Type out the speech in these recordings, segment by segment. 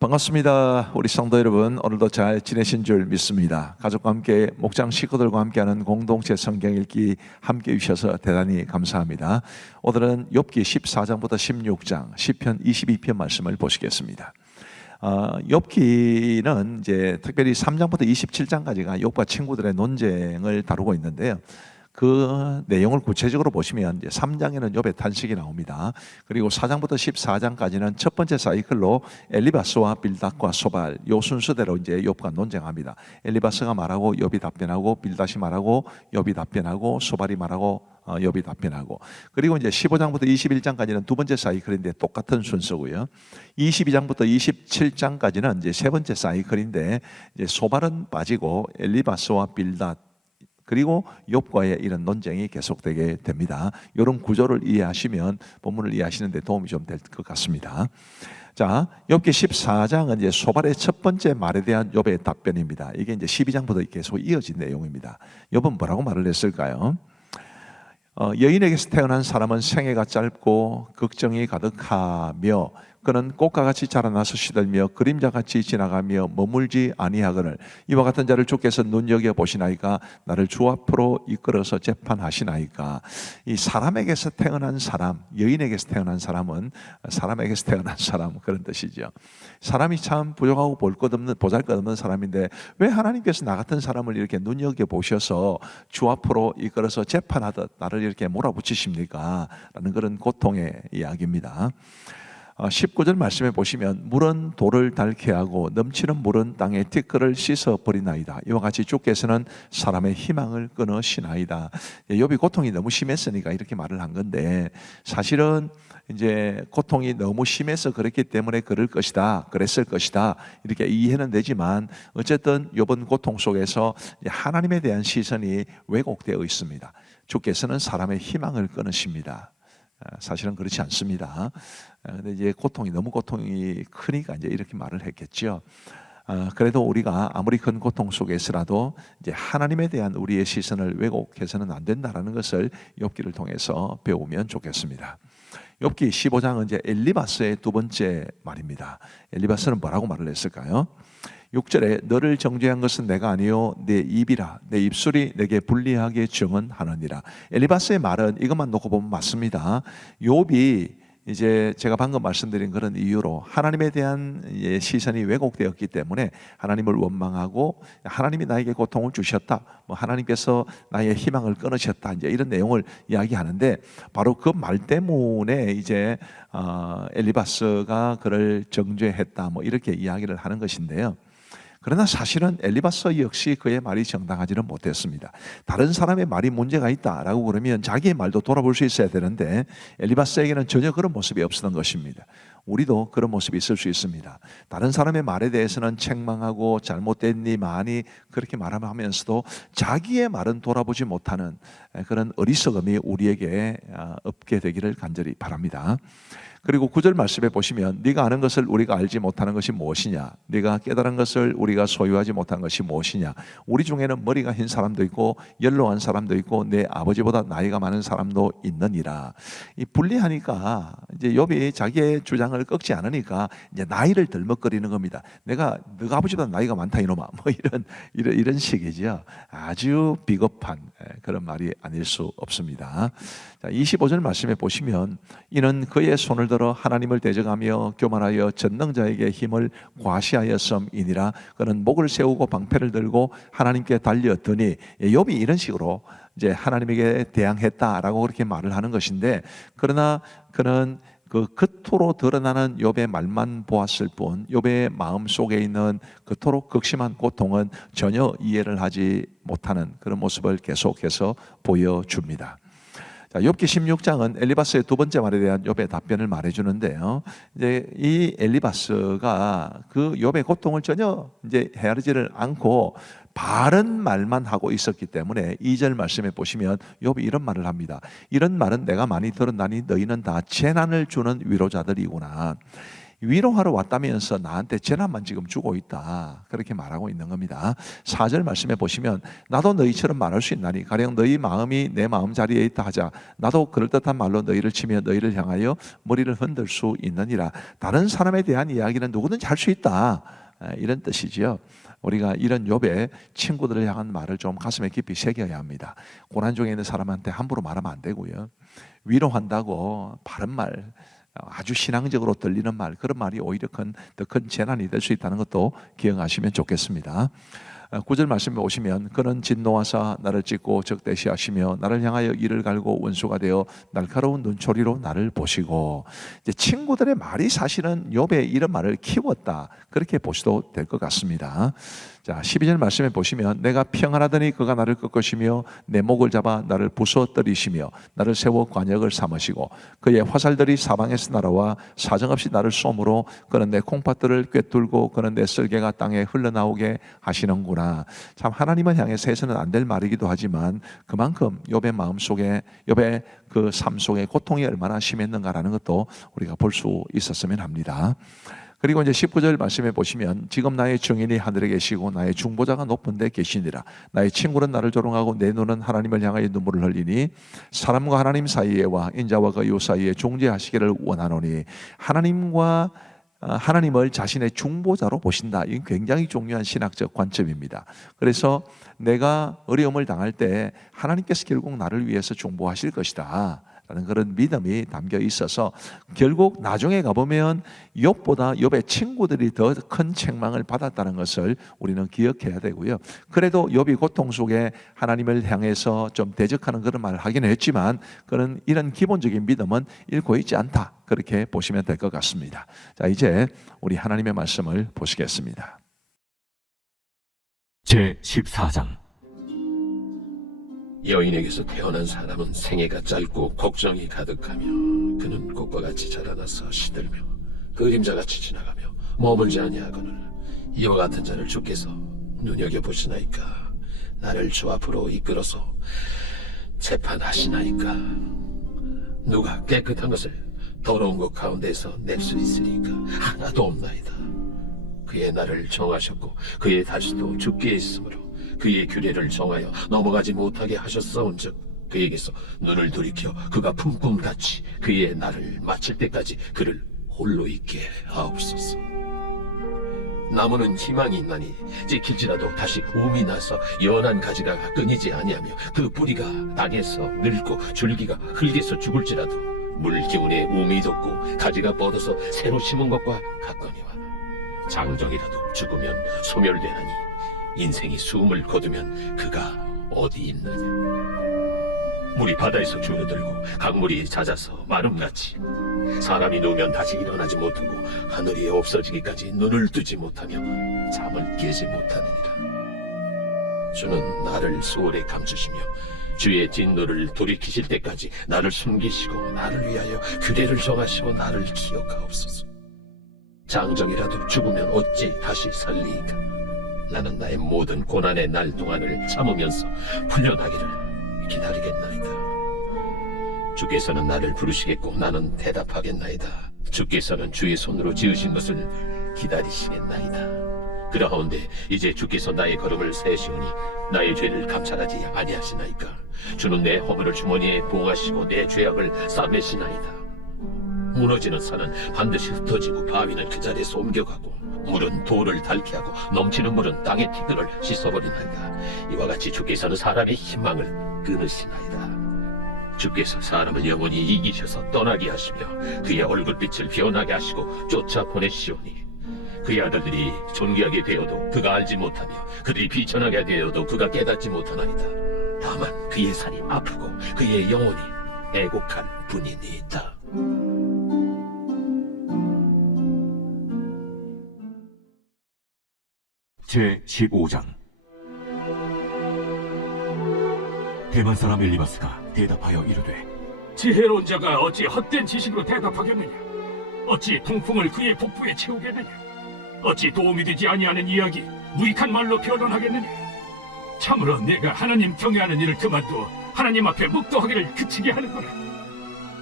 반갑습니다. 우리 성도 여러분, 오늘도 잘 지내신 줄 믿습니다. 가족과 함께 목장 식구들과 함께하는 공동체 성경 읽기 함께 해주셔서 대단히 감사합니다. 오늘은 욥기 14장부터 16장, 시편 22편 말씀을 보시겠습니다. 욥기는 이제 특별히 3장부터 27장까지가 욥과 친구들의 논쟁을 다루고 있는데요. 그 내용을 구체적으로 보시면 이제 3장에는 욥의 탄식이 나옵니다. 그리고 4장부터 14장까지는 첫 번째 사이클로 엘리바스와 빌닷과 소발, 요 순서대로 이제 욥과 논쟁합니다. 엘리바스가 말하고 욥이 답변하고, 빌닷이 말하고 욥이 답변하고, 소발이 말하고 욥이 답변하고, 그리고 이제 15장부터 21장까지는 두 번째 사이클인데 똑같은 순서고요. 22장부터 27장까지는 이제 세 번째 사이클인데 이제 소발은 빠지고 엘리바스와 빌닷 그리고 욥과의 이런 논쟁이 계속되게 됩니다. 이런 구조를 이해하시면 본문을 이해하시는 데 도움이 좀 될 것 같습니다. 자, 욥기 14장은 이제 소발의 첫 번째 말에 대한 욥의 답변입니다. 이게 이제 12장부터 계속 이어진 내용입니다. 욥은 뭐라고 말을 했을까요? 여인에게서 태어난 사람은 생애가 짧고 걱정이 가득하며 그는 꽃과 같이 자라나서 시들며 그림자같이 지나가며 머물지 아니하거늘 이와 같은 자를 주께서 눈여겨 보시나이까 나를 주 앞으로 이끌어서 재판하시나이까. 이 사람에게서 태어난 사람, 여인에게서 태어난 사람은 사람에게서 태어난 사람, 그런 뜻이죠. 사람이 참 부족하고 보잘것없는 사람인데 왜 하나님께서 나 같은 사람을 이렇게 눈여겨 보셔서 주 앞으로 이끌어서 재판하듯 나를 이렇게 몰아붙이십니까? 라는 그런 고통의 이야기입니다. 19절 말씀에 보시면 물은 돌을 닳게 하고 넘치는 물은 땅의 티끌을 씻어버리나이다. 이와 같이 주께서는 사람의 희망을 끊으시나이다. 욥이 고통이 너무 심했으니까 이렇게 말을 한 건데, 사실은 이제 고통이 너무 심해서 그랬기 때문에 그랬을 것이다 이렇게 이해는 되지만, 어쨌든 욥은 고통 속에서 하나님에 대한 시선이 왜곡되어 있습니다. 주께서는 사람의 희망을 끊으십니다. 사실은 그렇지 않습니다. 근데 이제 고통이 크니까 이제 이렇게 말을 했겠죠. 그래도 우리가 아무리 큰 고통 속에서라도 이제 하나님에 대한 우리의 시선을 왜곡해서는 안 된다라는 것을 욥기를 통해서 배우면 좋겠습니다. 욥기 15장은 이제 엘리바스의 두 번째 말입니다. 엘리바스는 뭐라고 말을 했을까요? 6절에 너를 정죄한 것은 내가 아니요 내 입이라 내 입술이 내게 불리하게 증언하느니라. 엘리바스의 말은 이것만 놓고 보면 맞습니다. 욥이 이제 제가 방금 말씀드린 그런 이유로 하나님에 대한 시선이 왜곡되었기 때문에 하나님을 원망하고 하나님이 나에게 고통을 주셨다, 하나님께서 나의 희망을 끊으셨다, 이제 이런 내용을 이야기하는데, 바로 그 말 때문에 이제 엘리바스가 그를 정죄했다, 이렇게 이야기를 하는 것인데요. 그러나 사실은 엘리바스 역시 그의 말이 정당하지는 못했습니다. 다른 사람의 말이 문제가 있다라고 그러면 자기의 말도 돌아볼 수 있어야 되는데 엘리바스에게는 전혀 그런 모습이 없었던 것입니다. 우리도 그런 모습이 있을 수 있습니다. 다른 사람의 말에 대해서는 책망하고 잘못된 네 말이 그렇게 말하면서도 자기의 말은 돌아보지 못하는 그런 어리석음이 우리에게 없게 되기를 간절히 바랍니다. 그리고 9절 말씀에 보시면 네가 아는 것을 우리가 알지 못하는 것이 무엇이냐, 네가 깨달은 것을 우리가 소유하지 못한 것이 무엇이냐. 우리 중에는 머리가 흰 사람도 있고 연로한 사람도 있고 내 아버지보다 나이가 많은 사람도 있느니라. 이 분리하니까 이제 욥이 자기의 주장을 꺾지 않으니까 이제 나이를 덜먹거리는 겁니다. 너가 아버지보다 나이가 많다 이놈아, 이런 식이죠. 아주 비겁한 그런 말이 아닐 수 없습니다. 자, 25절 말씀에 보시면 이는 그의 손을 들어 하나님을 대적하며 교만하여 전능자에게 힘을 과시하였음이니라. 그는 목을 세우고 방패를 들고 하나님께 달려드니, 욥이 이런 식으로 이제 하나님에게 대항했다라고 그렇게 말을 하는 것인데, 그러나 그는 그 겉으로 드러나는 욥의 말만 보았을 뿐 욥의 마음 속에 있는 그토록 극심한 고통은 전혀 이해를 하지 못하는 그런 모습을 계속해서 보여줍니다. 자, 욥기 16장은 엘리바스의 두 번째 말에 대한 욥의 답변을 말해주는데요. 이제 이 엘리바스가 그 욥의 고통을 전혀 이제 헤아리지를 않고 바른 말만 하고 있었기 때문에 2절 말씀에 보시면 욥이 이런 말을 합니다. 이런 말은 내가 많이 들었나니 너희는 다 재난을 주는 위로자들이구나. 위로하러 왔다면서 나한테 재난만 지금 주고 있다, 그렇게 말하고 있는 겁니다. 4절 말씀에 보시면 나도 너희처럼 말할 수 있나니 가령 너희 마음이 내 마음자리에 있다 하자 나도 그럴듯한 말로 너희를 치며 너희를 향하여 머리를 흔들 수 있느니라. 다른 사람에 대한 이야기는 누구든지 할 수 있다, 이런 뜻이지요. 우리가 이런 욥의 친구들을 향한 말을 좀 가슴에 깊이 새겨야 합니다. 고난 중에 있는 사람한테 함부로 말하면 안 되고요. 위로한다고 바른 말, 아주 신앙적으로 들리는 말, 그런 말이 오히려 더 큰 재난이 될 수 있다는 것도 기억하시면 좋겠습니다. 9절 말씀에 오시면 그는 진노하사 나를 찢고 적대시하시며 나를 향하여 이를 갈고 원수가 되어 날카로운 눈초리로 나를 보시고, 이제 친구들의 말이 사실은 욥의 이런 말을 키웠다, 그렇게 보셔도 될 것 같습니다. 자, 12절 말씀에 보시면 내가 평안하더니 그가 나를 꺾으시며 내 목을 잡아 나를 부서뜨리시며 나를 세워 관역을 삼으시고 그의 화살들이 사방에서 날아와 사정없이 나를 쏘므로 그는 내 콩팥들을 꿰뚫고 그는 내 쓸개가 땅에 흘러나오게 하시는구나. 참 하나님을 향해서 해서는 안 될 말이기도 하지만 그만큼 욥의 마음속에, 욥의 그 삶 속에 고통이 얼마나 심했는가라는 것도 우리가 볼 수 있었으면 합니다. 그리고 이제 19절 말씀에 보시면 지금 나의 증인이 하늘에 계시고 나의 중보자가 높은 데 계시니라. 나의 친구는 나를 조롱하고 내 눈은 하나님을 향하여 눈물을 흘리니 사람과 하나님 사이에와 인자와 그 이웃 사이에 중재하시기를 원하노니. 하나님을 자신의 중보자로 보신다. 이건 굉장히 중요한 신학적 관점입니다. 그래서 내가 어려움을 당할 때 하나님께서 결국 나를 위해서 중보하실 것이다 라는 그런 믿음이 담겨 있어서 결국 나중에 가보면 욥보다 욥의 친구들이 더 큰 책망을 받았다는 것을 우리는 기억해야 되고요. 그래도 욥이 고통 속에 하나님을 향해서 좀 대적하는 그런 말을 하긴 했지만 그런 이런 기본적인 믿음은 잃고 있지 않다, 그렇게 보시면 될 것 같습니다. 자, 이제 우리 하나님의 말씀을 보시겠습니다. 제14장. 여인에게서 태어난 사람은 생애가 짧고 걱정이 가득하며 그는 꽃과 같이 자라나서 시들며 그림자같이 지나가며 머물지 아니하거늘 이와 같은 자를 주께서 눈여겨보시나이까. 나를 주 앞으로 이끌어서 재판하시나이까. 누가 깨끗한 것을 더러운 것 가운데서 낼 수 있으리까. 하나도 없나이다. 그의 날을 정하셨고 그의 달수도 주께 있으므로 그의 규례를 정하여 넘어가지 못하게 하셨사온즉 그에게서 눈을 돌이켜 그가 품꿈같이 그의 날을 마칠 때까지 그를 홀로 있게 하옵소서. 나무는 희망이 있나니 찍힐지라도 다시 움이 나서 연한 가지가 끊이지 아니하며 그 뿌리가 땅에서 늙고 줄기가 흙에서 죽을지라도 물 기운에 움이 돋고 가지가 뻗어서 새로 심은 것과 같거니와 장정이라도 죽으면 소멸되나니 인생이 숨을 거두면 그가 어디 있느냐. 물이 바다에서 줄어들고 강물이 잦아서 마름같이 사람이 누우면 다시 일어나지 못하고 하늘이 없어지기까지 눈을 뜨지 못하며 잠을 깨지 못하느니라. 주는 나를 소홀히 감추시며 주의 진노를 돌이키실 때까지 나를 숨기시고 나를 위하여 규례를 정하시고 나를 기억하옵소서. 장정이라도 죽으면 어찌 다시 살리이까. 나는 나의 모든 고난의 날 동안을 참으면서 풀려나기를 기다리겠나이다. 주께서는 나를 부르시겠고 나는 대답하겠나이다. 주께서는 주의 손으로 지으신 것을 기다리시겠나이다. 그러하온데 이제 주께서 나의 걸음을 세시오니 나의 죄를 감찰하지 아니하시나이까. 주는 내 허물을 주머니에 봉하시고 내 죄악을 싸매시나이다. 무너지는 산은 반드시 흩어지고 바위는 그 자리에서 옮겨가고 물은 돌을 닳게 하고 넘치는 물은 땅의 티끌을 씻어버리나이다. 이와 같이 주께서는 사람의 희망을 끊으시나이다. 주께서 사람을 영원히 이기셔서 떠나게 하시며 그의 얼굴빛을 변하게 하시고 쫓아보내시오니 그의 아들들이 존귀하게 되어도 그가 알지 못하며 그들이 비천하게 되어도 그가 깨닫지 못하나이다. 다만 그의 살이 아프고 그의 영혼이 애곡할 뿐이니이다. 제15장. 대만 사람 엘리바스가 대답하여 이르되 지혜로운 자가 어찌 헛된 지식으로 대답하겠느냐? 어찌 통풍을 그의 복부에 채우겠느냐? 어찌 도움이 되지 아니하는 이야기 무익한 말로 변론하겠느냐? 참으로 내가 하나님 경외하는 일을 그만두어 하나님 앞에 묵도하기를 그치게 하는구나.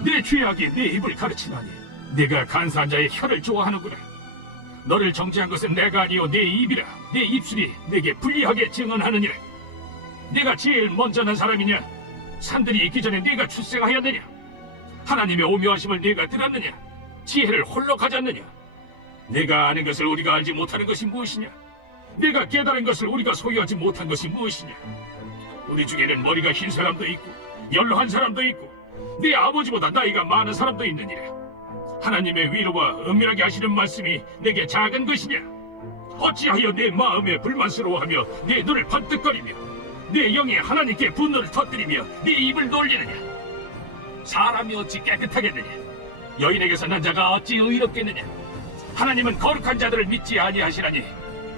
내 죄악이 내 입을 가르치나니 네가 간사한 자의 혀를 좋아하는구나. 너를 정죄한 것은 내가 아니요 내 입이라. 내 입술이 내게 불리하게 증언하느니라. 네가 제일 먼저 난 사람이냐? 산들이 있기 전에 네가 출생하였느냐? 하나님의 오묘하심을 네가 들었느냐? 지혜를 홀로 가졌느냐? 네가 아는 것을 우리가 알지 못하는 것이 무엇이냐? 네가 깨달은 것을 우리가 소유하지 못한 것이 무엇이냐? 우리 중에는 머리가 흰 사람도 있고 연로한 사람도 있고 네 아버지보다 나이가 많은 사람도 있느니라. 하나님의 위로와 은밀하게 하시는 말씀이 내게 작은 것이냐? 어찌하여 내 마음에 불만스러워하며 내 눈을 번뜩거리며 내 영에 하나님께 분노를 터뜨리며 네 입을 놀리느냐? 사람이 어찌 깨끗하겠느냐? 여인에게서 난 자가 어찌 의롭겠느냐? 하나님은 거룩한 자들을 믿지 아니하시라니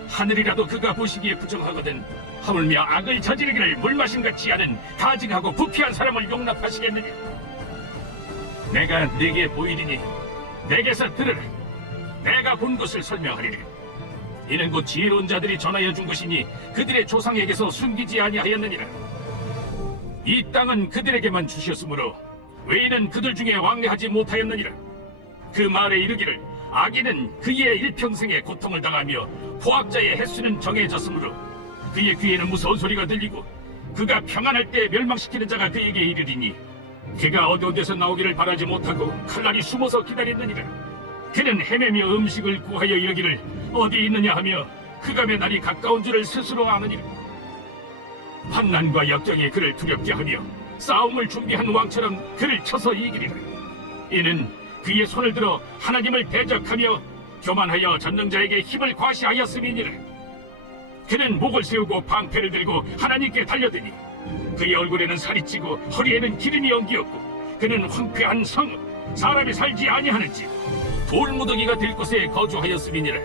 하늘이라도 그가 보시기에 부정하거든 하물며 악을 저지르기를 물마신같이 하는 가증하고 부패한 사람을 용납하시겠느냐? 내가 네게 보이리니 내게서 들으라. 내가 본 것을 설명하리라. 이는 곧 지혜로운 자들이 전하여 준 것이니 그들의 조상에게서 숨기지 아니하였느니라. 이 땅은 그들에게만 주셨으므로 외인은 그들 중에 왕래하지 못하였느니라. 그 말에 이르기를 악인은 그의 일평생에 고통을 당하며 포악자의 횟수는 정해졌으므로 그의 귀에는 무서운 소리가 들리고 그가 평안할 때 멸망시키는 자가 그에게 이르리니 그가 어두운 데서 나오기를 바라지 못하고 칼날이 숨어서 기다렸느니라. 그는 헤매며 음식을 구하여 이르기를 어디 있느냐 하며 흑암의 날이 가까운 줄을 스스로 아느니라. 환난과 역경이 그를 두렵게 하며 싸움을 준비한 왕처럼 그를 쳐서 이기리라. 이는 그의 손을 들어 하나님을 대적하며 교만하여 전능자에게 힘을 과시하였음이니라. 그는 목을 세우고 방패를 들고 하나님께 달려드니 그의 얼굴에는 살이 찌고 허리에는 기름이 엉기었고 그는 황폐한 성 사람이 살지 아니하는 집 돌무더기가 될 곳에 거주하였음이니라.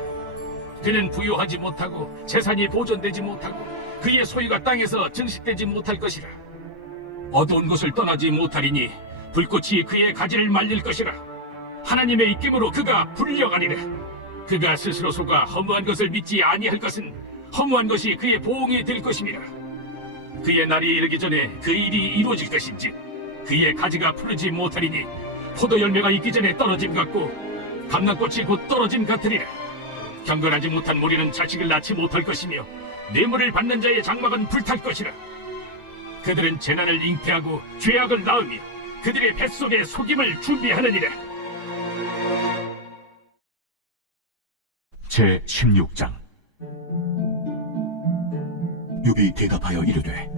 그는 부유하지 못하고 재산이 보존되지 못하고 그의 소유가 땅에서 증식되지 못할 것이라. 어두운 곳을 떠나지 못하리니 불꽃이 그의 가지를 말릴 것이라. 하나님의 입김으로 그가 불려가리라. 그가 스스로 속아 허무한 것을 믿지 아니할 것은 허무한 것이 그의 보응이 될 것임이라. 그의 날이 이르기 전에 그 일이 이루어질 것인지 그의 가지가 푸르지 못하리니 포도 열매가 있기 전에 떨어짐 같고 감람꽃이 곧 떨어짐 같으리라. 경건하지 못한 무리는 자식을 낳지 못할 것이며 뇌물을 받는 자의 장막은 불탈 것이라. 그들은 재난을 잉태하고 죄악을 낳으며 그들의 뱃속에 속임을 준비하느니라. 제16장. 욥이 대답하여 이르되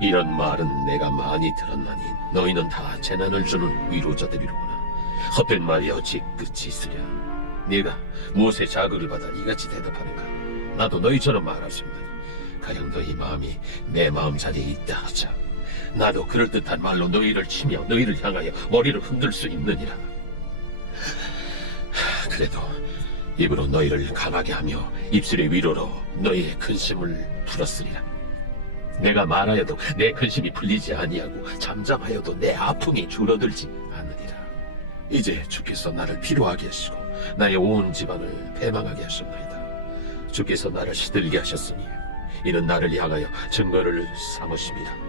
이런 말은 내가 많이 들었나니 너희는 다 재난을 주는 위로자들이로구나. 헛된 말이 어찌 끝이 있으랴. 네가 무엇에 자극을 받아 이같이 대답하는가? 나도 너희처럼 말할 수 있나니 가령 너희 마음이 내 마음자리에 있다 하자. 나도 그럴듯한 말로 너희를 치며 너희를 향하여 머리를 흔들 수 있느니라. 그래도 입으로 너희를 강하게 하며 입술의 위로로 너희의 근심을 풀었으리라. 내가 말하여도 내 근심이 풀리지 아니하고 잠잠하여도 내 아픔이 줄어들지 않으리라. 이제 주께서 나를 피로하게 하시고 나의 온 집안을 패망하게 하셨나이다. 주께서 나를 시들게 하셨으니 이는 나를 향하여 증거를 삼으심이라.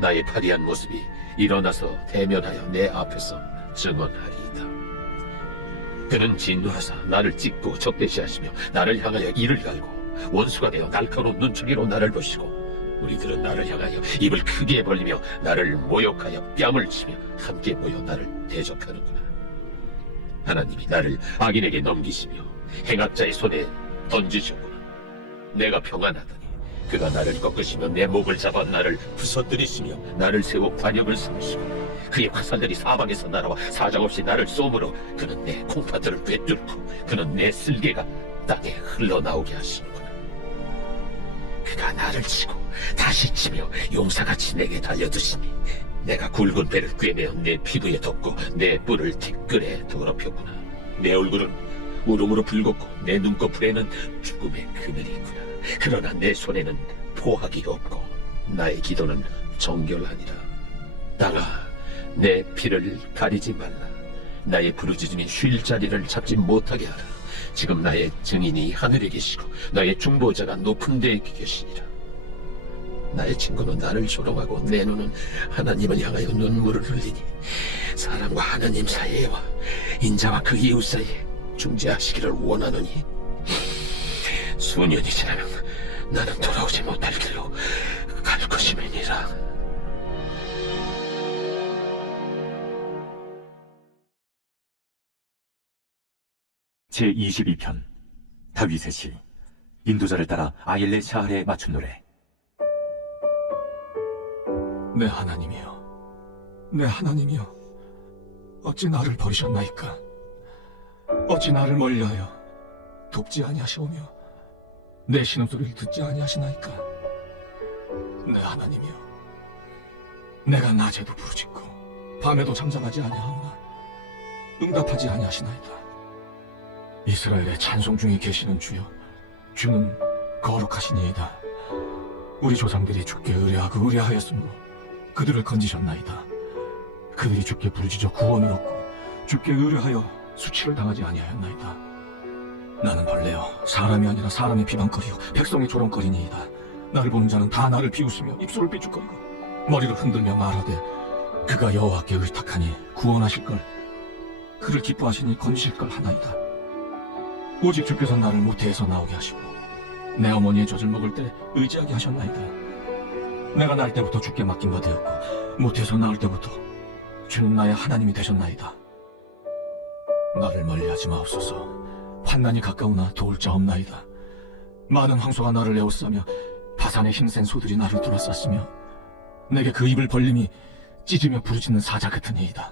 나의 파리한 모습이 일어나서 대면하여 내 앞에서 증언하리이다. 그는 진노하사 나를 찢고 적대시하시며 나를 향하여 이를 갈고 원수가 되어 날카로운 눈초리로 나를 보시고 우리들은 나를 향하여 입을 크게 벌리며 나를 모욕하여 뺨을 치며 함께 모여 나를 대적하는구나. 하나님이 나를 악인에게 넘기시며 행악자의 손에 던지셨구나. 내가 평안하더니 그가 나를 꺾으시며 내 목을 잡아 나를 부서뜨리시며 나를 세워 관역을 삼으시고 그의 화살들이 사방에서 날아와 사정없이 나를 쏘므로 그는 내 콩팥들을 꿰뚫고 그는 내 쓸개가 땅에 흘러나오게 하시는구나. 그가 나를 치고 다시 치며 용사같이 내게 달려드시니 내가 굵은 배를 꿰매어 내 피부에 덮고 내 뿔을 티끌에 더럽혔구나. 내 얼굴은 울음으로 붉었고 내 눈꺼풀에는 죽음의 그늘이 있구나. 그러나 내 손에는 포악이 없고 나의 기도는 정결하니라. 땅아, 내 피를 가리지 말라. 나의 부르짖음이 쉴 자리를 잡지 못하게 하라. 지금 나의 증인이 하늘에 계시고 나의 중보자가 높은 데에 계시니라. 나의 친구는 나를 조롱하고 내 눈은 하나님을 향하여 눈물을 흘리니 사람과 하나님 사이에와 인자와 그 이웃 사이에 중재하시기를 원하노니 수년이 지나면 나는 돌아오지 못할 길로 갈 것임이니라. 제22편 다윗의 시. 인도자를 따라 아일레 샤할에 맞춘 노래. 내 하나님이여, 내 하나님이여, 어찌 나를 버리셨나이까? 어찌 나를 멀리하여 돕지 아니하시오며 내 신음소리를 듣지 아니하시나이까? 내 하나님이여, 내가 낮에도 부르짖고 밤에도 잠잠하지 아니하오나 응답하지 아니하시나이다. 이스라엘의 찬송 중에 계시는 주여, 주는 거룩하시니이다. 우리 조상들이 주께 의뢰하고 의뢰하였으므로 그들을 건지셨나이다. 그들이 주께 부르짖어 구원을 얻고 주께 의뢰하여 수치를 당하지 아니하였나이다. 나는 벌레요 사람이 아니라 사람의 비방거리요 백성의 조롱거리니이다. 나를 보는 자는 다 나를 비웃으며 입술을 삐죽거리고 머리를 흔들며 말하되 그가 여호와께 의탁하니 구원하실걸, 그를 기뻐하시니 건지실걸 하나이다. 오직 주께서 나를 모태에서 나오게 하시고 내 어머니의 젖을 먹을 때 의지하게 하셨나이다. 내가 날 때부터 주께 맡긴 바 되었고 모태에서 나올 때부터 주는 나의 하나님이 되셨나이다. 나를 멀리하지 마옵소서. 환난이 가까우나 도울 자 없나이다. 많은 황소가 나를 에워싸며 바산의 힘센 소들이 나를 둘러쌌으며 내게 그 입을 벌림이 찢으며 부르짖는 사자 같으니이다.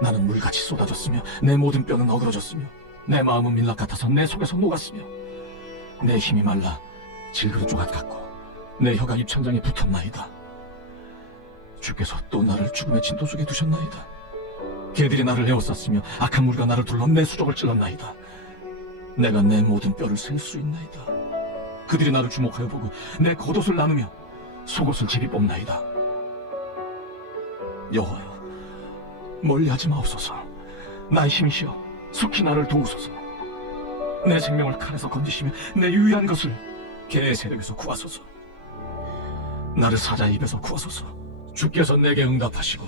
나는 물같이 쏟아졌으며 내 모든 뼈는 어그러졌으며 내 마음은 밀랍 같아서 내 속에서 녹았으며 내 힘이 말라 질그릇 조각 같고 내 혀가 입천장에 붙었나이다. 주께서 또 나를 죽음의 진토 속에 두셨나이다. 개들이 나를 에워쌌으며 악한 물과 나를 둘러 내 수족을 찔렀나이다. 내가 내 모든 뼈를 셀 수 있나이다. 그들이 나를 주목하여 보고 내 겉옷을 나누며 속옷을 제비 뽑나이다. 여호와여, 멀리하지 마옵소서. 나의 힘이시여 속히 나를 도우소서. 내 생명을 칼에서 건지시며 내 유의한 것을 개의 세력에서 구하소서. 나를 사자의 입에서 구하소서. 주께서 내게 응답하시고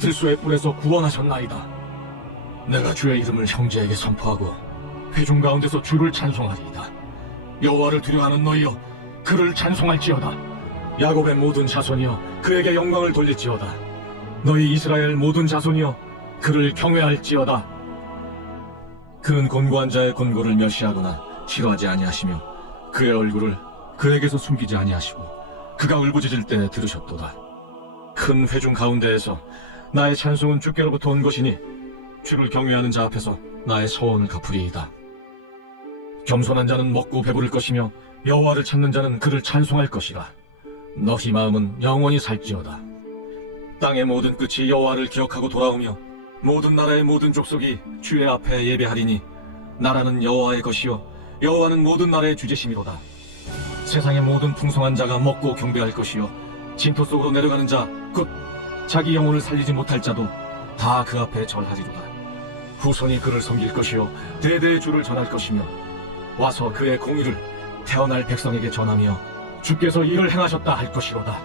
들소의 뿔에서 구원하셨나이다. 내가 주의 이름을 형제에게 선포하고 회중 가운데서 주를 찬송하리이다. 여호와를 두려워하는 너희여, 그를 찬송할지어다. 야곱의 모든 자손이여, 그에게 영광을 돌릴지어다. 너희 이스라엘 모든 자손이여, 그를 경외할지어다. 그는 곤고한 자의 곤고를 멸시하거나 싫어하지 아니하시며 그의 얼굴을 그에게서 숨기지 아니하시고 그가 울부짖을 때 들으셨도다. 큰 회중 가운데에서 나의 찬송은 주께로부터 온 것이니 주를 경외하는 자 앞에서 나의 서원을 갚으리이다. 겸손한 자는 먹고 배부를 것이며 여호와를 찾는 자는 그를 찬송할 것이라. 너희 마음은 영원히 살지어다. 땅의 모든 끝이 여호와를 기억하고 돌아오며 모든 나라의 모든 족속이 주의 앞에 예배하리니 나라는 여호와의 것이요 여호와는 모든 나라의 주제심이로다. 세상의 모든 풍성한 자가 먹고 경배할 것이요 진토 속으로 내려가는 자 곧 자기 영혼을 살리지 못할 자도 다 그 앞에 절하리로다. 후손이 그를 섬길 것이요 대대의 주를 전할 것이며 와서 그의 공의를 태어날 백성에게 전하며 주께서 이를 행하셨다 할 것이로다.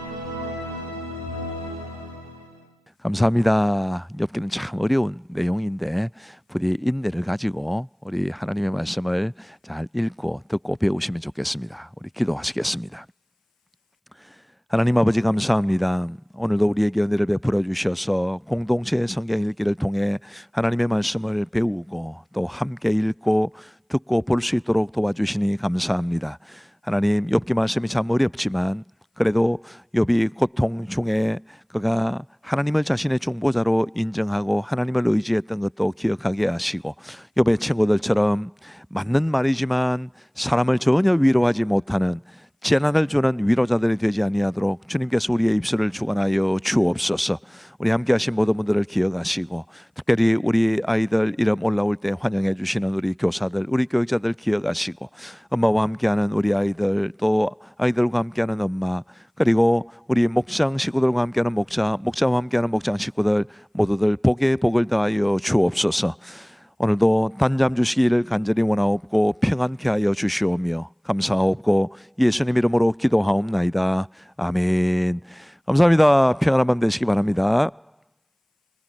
감사합니다. 엽기는 참 어려운 내용인데 부디 인내를 가지고 우리 하나님의 말씀을 잘 읽고 듣고 배우시면 좋겠습니다. 우리 기도하시겠습니다. 하나님 아버지 감사합니다. 오늘도 우리에게 은혜를 베풀어 주셔서 공동체의 성경 읽기를 통해 하나님의 말씀을 배우고 또 함께 읽고 듣고 볼 수 있도록 도와주시니 감사합니다. 하나님, 욥기 말씀이 참 어렵지만 그래도 욥이 고통 중에 그가 하나님을 자신의 중보자로 인정하고 하나님을 의지했던 것도 기억하게 하시고 욥의 친구들처럼 맞는 말이지만 사람을 전혀 위로하지 못하는 재난을 주는 위로자들이 되지 아니하도록 주님께서 우리의 입술을 주관하여 주옵소서. 우리 함께 하신 모든 분들을 기억하시고 특별히 우리 아이들 이름 올라올 때 환영해 주시는 우리 교사들, 우리 교육자들 기억하시고 엄마와 함께하는 우리 아이들, 또 아이들과 함께하는 엄마, 그리고 우리 목장 식구들과 함께하는 목자와 함께하는 목장 식구들 모두들 복에 복을 더하여 주옵소서. 오늘도 단잠 주시기를 간절히 원하옵고 평안케 하여 주시오며 감사하옵고 예수님 이름으로 기도하옵나이다. 아멘. 감사합니다. 평안한 밤 되시기 바랍니다.